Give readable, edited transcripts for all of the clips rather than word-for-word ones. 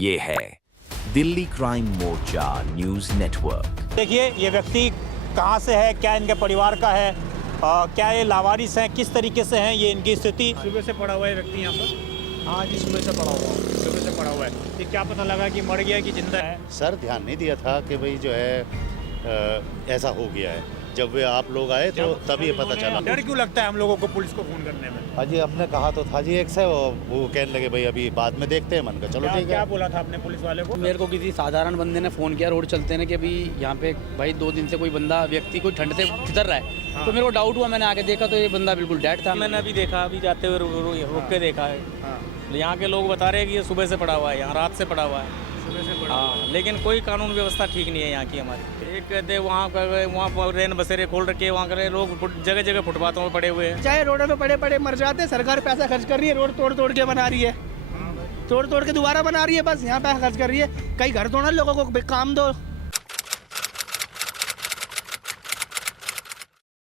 ये है दिल्ली क्राइम मोर्चा news network. देखिए ये व्यक्ति कहां से है, क्या इनके परिवार का है, क्या ये लावारिस हैं, किस तरीके से हैं, ये इनकी स्थिति। सुबह से पड़ा हुआ है व्यक्ति यहाँ पर। हाँ जी, सुबह से पड़ा हुआ है, सुबह से पड़ा हुआ है। ये क्या पता लगा कि मर गया कि जिंदा है? सर ध्यान नहीं दिया था कि भाई जो है ऐसा हो गया है। जब वे आप लोग आए तो तभी ये पता चला। डर क्यों लगता है हम लोगों को पुलिस को फोन करने में? अजी हमने कहा तो था जी एक से वो कहने लगे भाई अभी बाद में देखते हैं। मन का चलो ठीक है। क्या बोला था आपने पुलिस वाले को? मेरे को किसी साधारण बंदे ने फ़ोन किया रोड चलते हैं कि अभी यहाँ पे भाई 2 दिन से कोई बंदा व्यक्ति कोई ठंड से किधर रहा है। तो मेरे को डाउट हुआ, मैंने आके देखा तो ये बंदा बिल्कुल डेड था। मैंने अभी देखा, अभी जाते हुए रुक के देखा है। यहाँ के लोग बता रहे हैं कि ये सुबह से पड़ा हुआ है, यहाँ रात से पड़ा हुआ है। हाँ, लेकिन कोई कानून व्यवस्था ठीक नहीं है यहाँ की हमारी। एक कहते वहाँ पर रेन बसेरे खोल रखे, वहाँ करे लोग जगह जगह फुटपाथों में पड़े हुए हैं। चाहे रोडों में पड़े पड़े मर जाते हैं, सरकार पैसा खर्च कर रही है, रोड तोड़ तोड़ के बना रही है, तोड़ तोड़ के दोबारा बना रही है, बस यहाँ पैसा खर्च कर रही है। कई घर तोड़ना, लोगों को काम दो।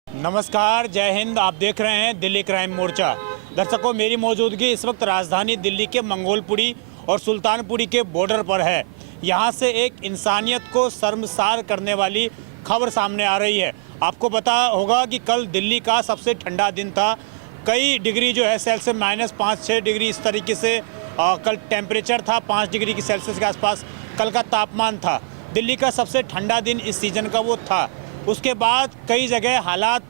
नमस्कार, जय हिंद। आप देख रहे हैं दिल्ली क्राइम मोर्चा। दर्शकों, मेरी मौजूदगी इस वक्त राजधानी दिल्ली के मंगोलपुरी और सुल्तानपुरी के बॉर्डर पर है। यहाँ से एक इंसानियत को शर्मसार करने वाली खबर सामने आ रही है। आपको पता होगा कि कल दिल्ली का सबसे ठंडा दिन था। कई डिग्री जो है सेल्सियस -5-6 डिग्री इस तरीके से कल टेम्परेचर था। 5 डिग्री की सेल्सियस के आसपास कल का तापमान था। दिल्ली का सबसे ठंडा दिन इस सीज़न का वो था। उसके बाद कई जगह हालात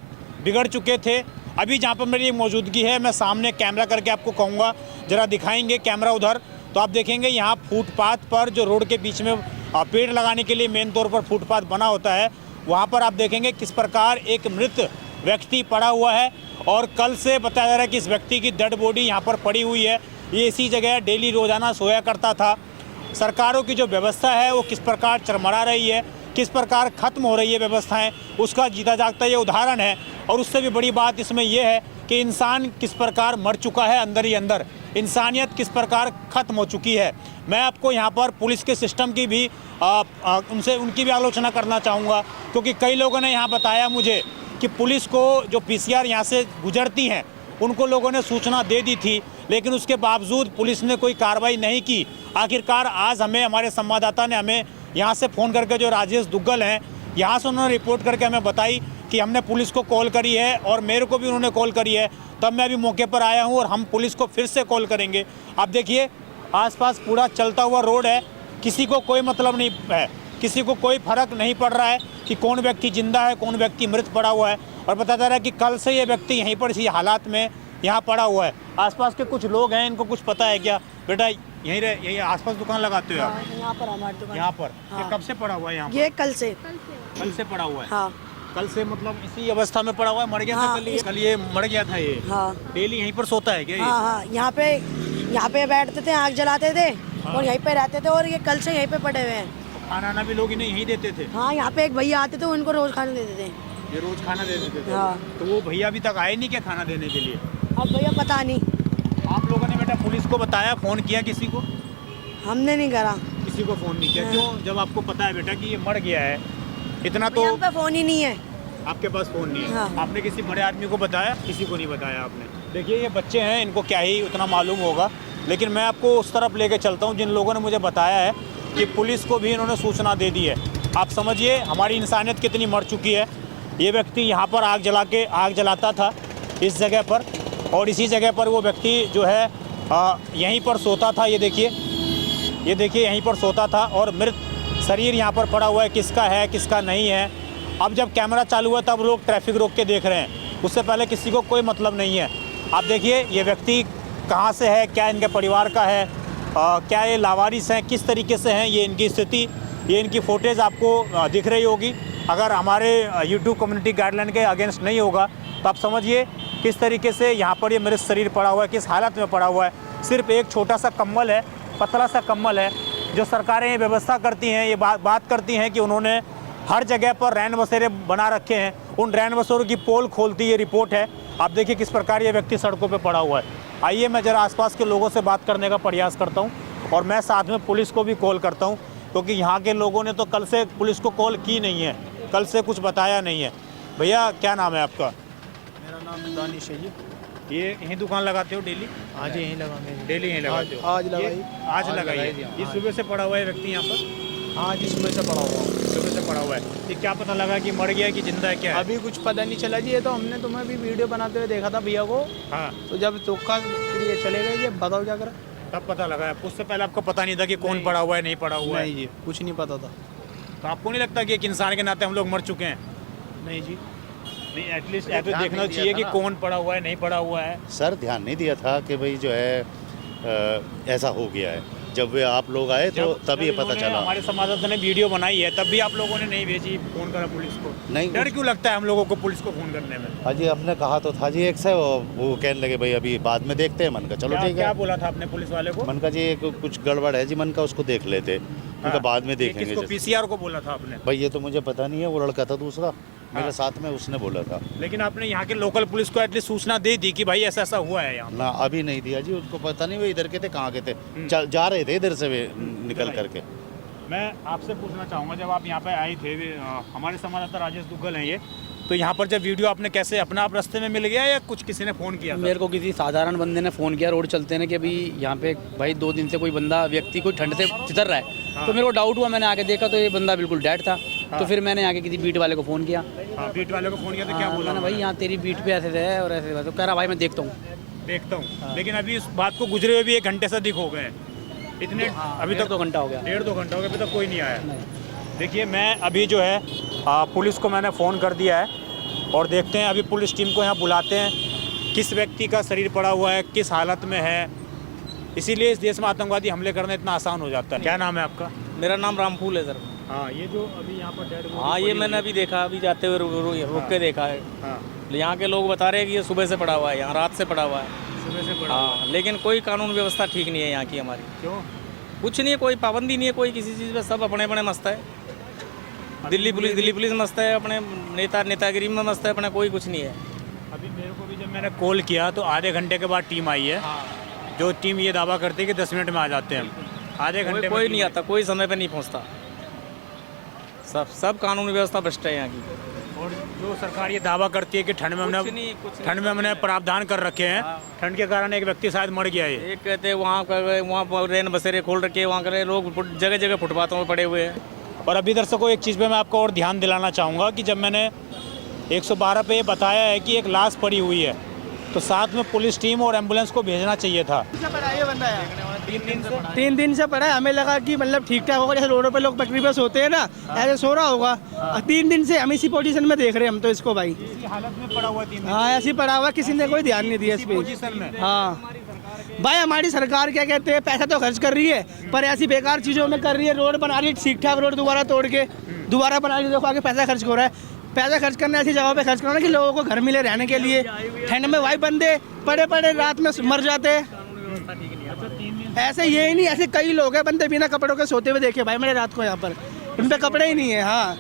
बिगड़ चुके थे। अभी जहाँ पर मेरी मौजूदगी है, मैं सामने कैमरा करके आपको कहूँगा, ज़रा दिखाएंगे कैमरा उधर, तो आप देखेंगे यहाँ फुटपाथ पर जो रोड के बीच में पेड़ लगाने के लिए मेन तौर पर फुटपाथ बना होता है, वहाँ पर आप देखेंगे किस प्रकार एक मृत व्यक्ति पड़ा हुआ है। और कल से बताया जा रहा है कि इस व्यक्ति की डेड बॉडी यहाँ पर पड़ी हुई है। ये इसी जगह डेली रोज़ाना सोया करता था। सरकारों की जो व्यवस्था है वो किस प्रकार चरमरा रही है, किस प्रकार ख़त्म हो रही है व्यवस्थाएं, उसका जीता जागता ये उदाहरण है। और उससे भी बड़ी बात इसमें यह है कि इंसान किस प्रकार मर चुका है अंदर ही अंदर, इंसानियत किस प्रकार ख़त्म हो चुकी है। मैं आपको यहाँ पर पुलिस के सिस्टम की भी उनकी भी आलोचना करना चाहूँगा, क्योंकि कई लोगों ने यहाँ बताया मुझे कि पुलिस को जो PCR यहाँ से गुजरती हैं उनको लोगों ने सूचना दे दी थी, लेकिन उसके बावजूद पुलिस ने कोई कार्रवाई नहीं की। आखिरकार आज हमें हमारे संवाददाता ने हमें यहाँ से फ़ोन करके, जो राजेश दुग्गल हैं, यहाँ से उन्होंने रिपोर्ट करके हमें बताई कि हमने पुलिस को कॉल करी है और मेरे को भी उन्होंने कॉल करी है। तब मैं अभी मौके पर आया हूँ और हम पुलिस को फिर से कॉल करेंगे। आप देखिए आसपास पूरा चलता हुआ रोड है, किसी को कोई मतलब नहीं है, किसी को कोई फर्क नहीं पड़ रहा है कि कौन व्यक्ति जिंदा है, कौन व्यक्ति मृत पड़ा हुआ है। और बताया जा रहा है कि कल से ये व्यक्ति यहीं पर इसी हालात में यहाँ पड़ा हुआ है। आसपास के कुछ लोग हैं, इनको कुछ पता है क्या? बेटा यहीं आसपास दुकान लगाते हो आप? यहाँ पर हमारी दुकान। यहाँ पर हाँ। ये कब से पड़ा हुआ है यहाँ पर? ये कल से पड़ा हुआ है। हाँ। कल से मतलब इसी अवस्था में पड़ा हुआ है? मर गया था कल ये मर गया था ये? हाँ। डेली यहीं पर सोता है क्या ये? हाँ, यहाँ पे बैठते थे, आग जलाते थे और यहीं पे रहते थे। और ये कल से यहीं पे पड़े हुए हैं। खाना भी लोग इन्हें यहीं देते थे? हाँ, यहाँ पे एक भैया आते थे, उनको रोज खाना देते थे। ये रोज खाना दे देते थे? हाँ। तो वो भैया अभी तक आए नहीं क्या खाना देने के लिए? अब भैया पता नहीं। आप लोगों ने बेटा पुलिस को बताया, फोन किया किसी को? हमने नहीं करा। किसी को फोन नहीं किया? क्यों? जब आपको पता है बेटा कि ये मर गया है, इतना तो हम पे फोन ही नहीं है। आपके पास फोन नहीं है? हाँ। आपने किसी बड़े आदमी को बताया? किसी को नहीं बताया आपने? देखिए ये बच्चे हैं, इनको क्या ही उतना मालूम होगा, लेकिन मैं आपको उस तरफ लेके चलता हूँ जिन लोगों ने मुझे बताया है कि पुलिस को भी इन्होंने सूचना दे दी है। आप समझिए हमारी इंसानियत कितनी मर चुकी है। ये व्यक्ति यहाँ पर आग जलाता था इस जगह पर, और इसी जगह पर वो व्यक्ति जो है यहीं पर सोता था। ये देखिए यहीं पर सोता था और मृत शरीर यहाँ पर पड़ा हुआ है। किसका है किसका नहीं है, अब जब कैमरा चालू हुआ तब लोग ट्रैफिक रोक के देख रहे हैं, उससे पहले किसी को कोई मतलब नहीं है। आप देखिए ये व्यक्ति कहाँ से है, क्या इनके परिवार का है, क्या ये लावारिस हैं, किस तरीके से हैं, ये इनकी स्थिति, ये इनकी फ़ोटेज आपको दिख रही होगी। अगर हमारे YouTube कम्युनिटी गाइडलाइन के अगेंस्ट नहीं होगा तो आप समझिए किस तरीके से यहाँ पर ये मृत शरीर पड़ा हुआ है, किस हालत में पड़ा हुआ है। सिर्फ एक छोटा सा कंबल है, पतला सा कंबल है। जो सरकारें ये व्यवस्था करती हैं, ये बात करती हैं कि उन्होंने हर जगह पर रैन बसेरे बना रखे हैं, उन रैन बसेरों की पोल खोलती ये रिपोर्ट है। आप देखिए किस प्रकार ये व्यक्ति सड़कों पे पड़ा हुआ है। आइए मैं ज़रा आसपास के लोगों से बात करने का प्रयास करता हूँ और मैं साथ में पुलिस को भी कॉल करता हूँ, क्योंकि यहाँ के लोगों ने तो कल से पुलिस को कॉल की नहीं है, कल से कुछ बताया नहीं है। भैया क्या नाम है आपका? मेरा नाम दानिश है जी। ये यहीं दुकान लगाते हो डेली? आज यहीं लगाएंगे। डेली यहीं लगाते हो? आज लगाई। ये आज लगाई है। ये सुबह से पड़ा हुआ है व्यक्ति यहाँ पर? हाँ जी, सुबह से पड़ा हुआ हूँ। सुबह से पड़ा हुआ है। ये क्या पता लगा कि मर गया कि जिंदा है, क्या है? अभी कुछ पता नहीं चला जी। ये तो हमने तुम्हें भी वीडियो बनाते हुए देखा था भैया को। हाँ, तो जब चौका ये चले गए, ये बताओ क्या करा। तब पता लगा है। उससे पहले आपको पता नहीं था कि कौन पड़ा हुआ है, नहीं पड़ा हुआ है? नहीं जी, कुछ नहीं पता था। तो आपको नहीं लगता कि एक इंसान के नाते हम लोग मर चुके हैं? नहीं जी, नहीं, एटलीस्ट ध्यान देखना नहीं दिया चाहिए था कि ना। कौन पड़ा हुआ है, नहीं पड़ा हुआ है। सर ध्यान नहीं दिया था कि भाई जो है ऐसा हो गया है। जब वे आप लोग आए तो तब ये पता इन्होंने चला। हमारे संवाददाता ने वीडियो बनाई है, तब भी आप लोगों ने नहीं भेजी, फोन करा पुलिस को। नहीं, डर क्यों लगता है हम लोगों को पुलिस को फोन करने में? अजी हमने कहा तो था जी एक से, वो कहने लगे भाई अभी बाद में देखते हैं। मन का चलो ठीक क्या है। बोला था आपने पुलिस वाले को? मन का जी कुछ गड़बड़ है जी, मन का उसको देख लेते, उनका बाद में ये देखेंगे। किसको, जैसे- पीसीआर को बोला था आपने? भाई ये तो मुझे पता नहीं है, वो लड़का था दूसरा मेरे साथ में, उसने बोला था लेकिन आपने यहाँ के लोकल पुलिस को एटलीस्ट सूचना दे दी कि भाई ऐसा ऐसा हुआ है यहाँ? ना। अभी नहीं दिया जी, उसको पता नहीं वो इधर के थे, कहाँ के थे। जा रहे थे इधर से वे निकल करके। मैं आपसे पूछना चाहूँगा, जब आप यहाँ पे आए थे, हमारे संवाददाता राजेश दुग्गल हैं ये, तो यहाँ पर जब वीडियो आपने कैसे अपना आप रास्ते में मिल गया या कुछ किसी ने फ़ोन किया था? मेरे को किसी साधारण बंदे ने फ़ोन किया रोड चलते ने कि अभी यहाँ पे भाई 2 दिन से कोई बंदा व्यक्ति कोई ठंड से चितर रहा है। तो मेरे को डाउट हुआ, मैंने आके देखा तो ये बंदा बिल्कुल डेड था। तो फिर मैंने आके किसी बीट वाले को फ़ोन किया। हाँ, बीट वाले को फ़ोन किया तो क्या बोला? मैंने भाई यहाँ तेरी बीट पे ऐसे थे और ऐसे। तो कह रहा भाई मैं देखता हूँ। देखता हूँ, लेकिन अभी इस बात को गुजरे हुए भी 1 घंटे से अधिक हो गए हैं। इतने अभी तक 2 घंटा हो गया। 1.5-2 घंटा हो गया, अभी तक कोई नहीं आया। देखिए, मैं अभी जो है पुलिस को मैंने फ़ोन कर दिया है और देखते हैं, अभी पुलिस टीम को यहाँ बुलाते हैं, किस व्यक्ति का शरीर पड़ा हुआ है, किस हालत में है। इसीलिए इस देश में आतंकवादी हमले करना इतना आसान हो जाता है। क्या नाम है आपका? मेरा नाम रामफूल है सर। हाँ, ये जो अभी यहाँ पर डेड हाँ, ये मैंने अभी देखा, अभी जाते हुए रुक के देखा है। हाँ, यहाँ के लोग बता रहे हैं कि ये सुबह से पड़ा हुआ है, यहाँ रात से पड़ा हुआ है। सुबह से पड़ा। हाँ, लेकिन कोई कानून व्यवस्था ठीक नहीं है यहाँ की हमारी। क्यों? कुछ नहीं है, कोई पाबंदी नहीं है कोई किसी चीज़ पे, सब अपने अपने मस्त है। दिल्ली पुलिस मस्त है, अपने नेतागिरी में मस्त है अपने, कोई कुछ नहीं है। अभी मेरे को भी जब मैंने कॉल किया तो आधे घंटे के बाद टीम आई है। जो टीम ये दावा करती है कि 10 मिनट में आ जाते हैं, आधे घंटे में कोई नहीं आता, कोई समय पे नहीं पहुँचता। सब कानून व्यवस्था भ्रष्ट है यहाँ की। और जो सरकार ये दावा करती है कि ठंड में हमने प्रावधान कर रखे हैं, ठंड के कारण एक व्यक्ति शायद मर गया है। एक कहते हैं वहाँ रेन बसेरे खोल रखे, वहाँ के लोग जगह जगह फुटपाथों में पड़े हुए हैं। और अभी दर्शकों, एक चीज़ पे मैं आपको और ध्यान दिलाना चाहूँगा कि जब मैंने 112 पे ये बताया है कि एक लाश पड़ी हुई है, तो साथ में पुलिस टीम और एम्बुलेंस को भेजना चाहिए था। ये बंदा है 3 दिन से पड़ा है। हमें लगा कि मतलब ठीक ठाक होगा, जैसे रोडों पे लोग पटरी पे सोते हैं ना, ऐसे सो रहा होगा। 3 दिन से हम इसी पोजीशन में देख रहे हैं हम तो इसको भाई। इसी हालत में पड़ा हुआ 3 दिन हाँ, ऐसे ही पड़ा हुआ, किसी ने कोई ध्यान नहीं दिया इस पे। पोजीशन में। हाँ भाई, हमारी सरकार क्या कहते हैं, पैसा तो खर्च कर रही है पर ऐसी बेकार चीज़ों में कर रही है। रोड बना रही है ठीक ठाक, रोड दोबारा तोड़ के दोबारा बना रही है। देखो आगे पैसा खर्च हो रहा है। पैसा खर्च करना ऐसी जगहों पे खर्च करना कि लोगों को घर मिले रहने के लिए। ठंड में भाई बंदे पड़े पड़े रात में मर जाते हैं। ऐसे ये ही नहीं, ऐसे कई लोग हैं बंदे बिना कपड़ों के सोते हुए देखे भाई मैंने रात को यहाँ पर। उन पे कपड़े ही नहीं है। हाँ,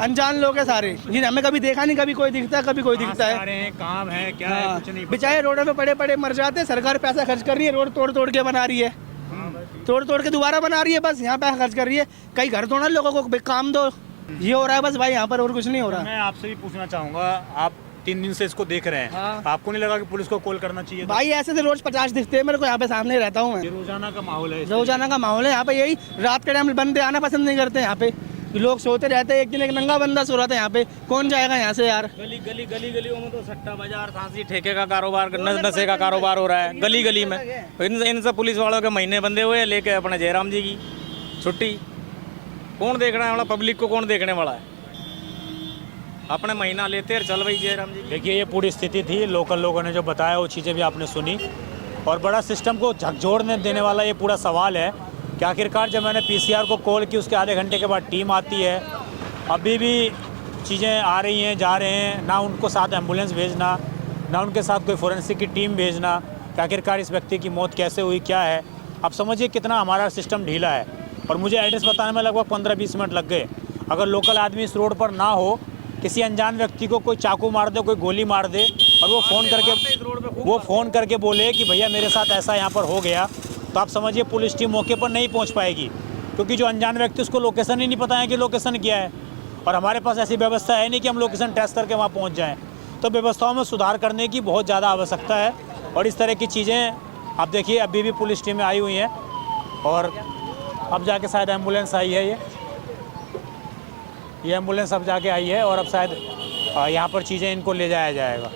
अनजान लोग हैं सारे, जिन्हें हमें कभी देखा नहीं, कभी कोई दिखता है, कभी कोई दिखता है। काम है क्या है, हाँ, कुछ नहीं। बेचारे रोडों पे पड़े पड़े मर जाते हैं। सरकार पैसा खर्च कर रही है, रोड तोड़ तोड़ के बना रही है, तोड़ तोड़ के दोबारा बना रही है। बस यहाँ पैसा खर्च कर रही है। कई घर तोड़ना, लोगों को काम दो, ये हो रहा है बस भाई यहाँ पर, और कुछ नहीं हो रहा। मैं आपसे भी पूछना चाहूँगा, आप 3 दिन से इसको देख रहे हैं, हाँ। आपको नहीं लगा कि पुलिस को कॉल करना चाहिए था? भाई ऐसे तो रोज 50 दिखते हैं मेरे को, यहाँ पे सामने रहता हूँ मैं। ये रोजाना का माहौल है। रोजाना का माहौल है यहाँ पे। यही रात के टाइम बंदे आना पसंद नहीं करते यहाँ पे, लोग सोते रहते हैं। एक दिन एक नंगा बंदा सो रहा था यहाँ पे, कौन जाएगा यहाँ से यार। गलियों में तो सट्टा बाजार, फांसी ठेके का कारोबार, नशे का कारोबार हो रहा है गली गली में। इन सब पुलिस वालों के महीने बंधे हुए लेके अपने जयराम जी की छुट्टी। कौन देखने वाला, पब्लिक को कौन देखने वाला है? अपने महीना लेते हैं, चल भाई जयराम जी। देखिए, ये पूरी स्थिति थी। लोकल लोगों ने जो बताया वो चीज़ें भी आपने सुनी, और बड़ा सिस्टम को झकझोरने देने वाला ये पूरा सवाल है कि आखिरकार जब मैंने पीसीआर को कॉल की, उसके आधे घंटे के बाद टीम आती है, अभी भी चीज़ें आ रही हैं जा रहे हैं, ना उनको साथ एम्बुलेंस भेजना, ना उनके साथ कोई फोरेंसिक की टीम भेजना कि आखिरकार इस व्यक्ति की मौत कैसे हुई, क्या है। आप समझिए कितना हमारा सिस्टम ढीला है। और मुझे एड्रेस बताने में लगभग 15-20 मिनट लग गए। अगर लोकल आदमी इस रोड पर ना हो, किसी अनजान व्यक्ति को कोई चाकू मार दे, कोई गोली मार दे, और वो फ़ोन करके बोले कि भैया मेरे साथ ऐसा यहाँ पर हो गया, तो आप समझिए पुलिस टीम मौके पर नहीं पहुँच पाएगी, क्योंकि जो अनजान व्यक्ति उसको लोकेशन ही नहीं पता है कि लोकेशन क्या है। और हमारे पास ऐसी व्यवस्था है नहीं कि हम लोकेशन टेस्ट करके वहाँ पहुँच जाएँ। तो व्यवस्थाओं में सुधार करने की बहुत ज़्यादा आवश्यकता है। और इस तरह की चीज़ें आप देखिए, अभी भी पुलिस टीमें आई हुई हैं और अब जाके शायद एम्बुलेंस आई है। ये एम्बुलेंस अब जाके आई है और अब शायद यहाँ पर चीज़ें इनको ले जाया जाएगा।